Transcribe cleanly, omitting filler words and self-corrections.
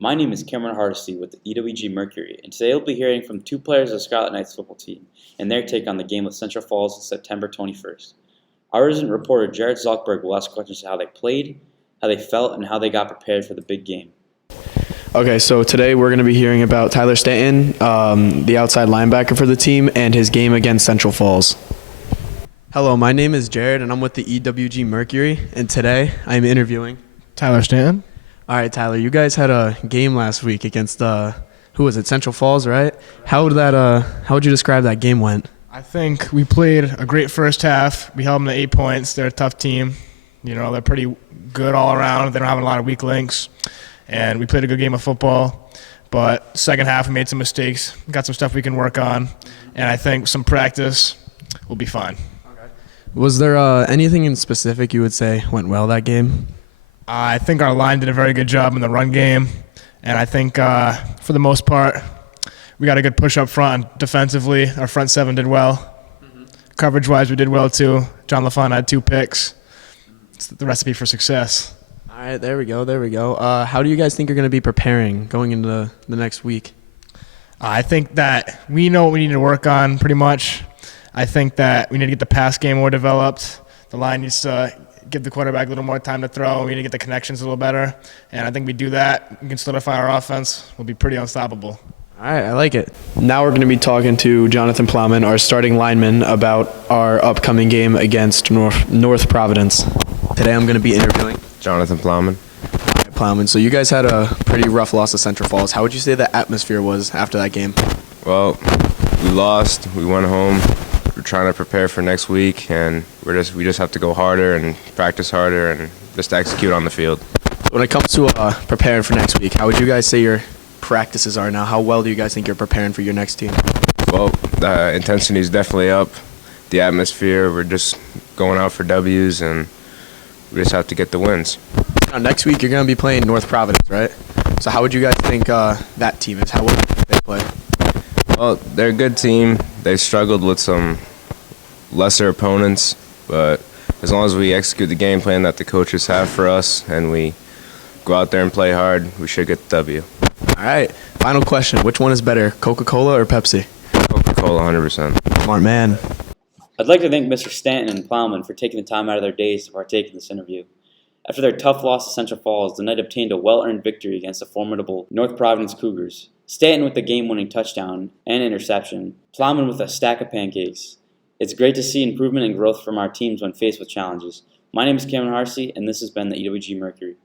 My name is Cameron Hardesty with the EWG Mercury, and today we'll be hearing from two players of the Scarlet Knights football team and their take on the game with Central Falls on September 21st. Our resident reporter Jared Zalkberg will ask questions to how they played, how they felt, and how they got prepared for the big game. Okay, so today we're going to be hearing about Tyler Stanton, the outside linebacker for the team, and his game against Central Falls. Hello, my name is Jared, and I'm with the EWG Mercury, and today I'm interviewing Tyler Stanton. All right, Tyler, you guys had a game last week against, who was it, Central Falls, right? How would you describe that game went? I think we played a great first half. We held them to 8 points. They're a tough team. You know, they're pretty good all around. They don't have a lot of weak links. And we played a good game of football. But second half, we made some mistakes. Got some stuff we can work on. And I think some practice will be fine. Okay. Was there anything in specific you would say went well that game? I think our line did a very good job in the run game. And I think for the most part, we got a good push up front. Defensively, our front seven did well. Mm-hmm. Coverage-wise, we did well too. John LaFont had 2 picks. It's the recipe for success. All right, there we go. How do you guys think you're going to be preparing going into the next week? I think that we know what we need to work on pretty much. I think that we need to get the pass game more developed. The line needs to give the quarterback a little more time to throw. We need to get the connections a little better. And I think we do that, we can solidify our offense. We'll be pretty unstoppable. All right, I like it. Now we're going to be talking to Jonathan Plowman, our starting lineman, about our upcoming game against North Providence. Today I'm going to be interviewing Jonathan Plowman. All right, Plowman, so you guys had a pretty rough loss to Central Falls. How would you say the atmosphere was after that game? Well, we lost. We went home. We're trying to prepare for next week, and we just have to go harder and practice harder and just execute on the field. When it comes to preparing for next week, how would you guys say your practices are now? How well do you guys think you're preparing for your next team? Well, the intensity is definitely up. The atmosphere, we're just going out for W's, and we just have to get the wins. Now, next week you're going to be playing North Providence, right? So how would you guys think that team is? How would they play? Well, they're a good team. They've struggled with some lesser opponents, but as long as we execute the game plan that the coaches have for us and we go out there and play hard, we should get the W. All right. Final question. Which one is better, Coca-Cola or Pepsi? Coca-Cola, 100%. Smart man. I'd like to thank Mr. Stanton and Plowman for taking the time out of their days to partake in this interview. After their tough loss to Central Falls, the Knights obtained a well-earned victory against the formidable North Providence Cougars. Stanton with the game-winning touchdown and interception, Plowman with a stack of pancakes. It's great to see improvement and growth from our teams when faced with challenges. My name is Cameron Harsey, and this has been the EWG Mercury.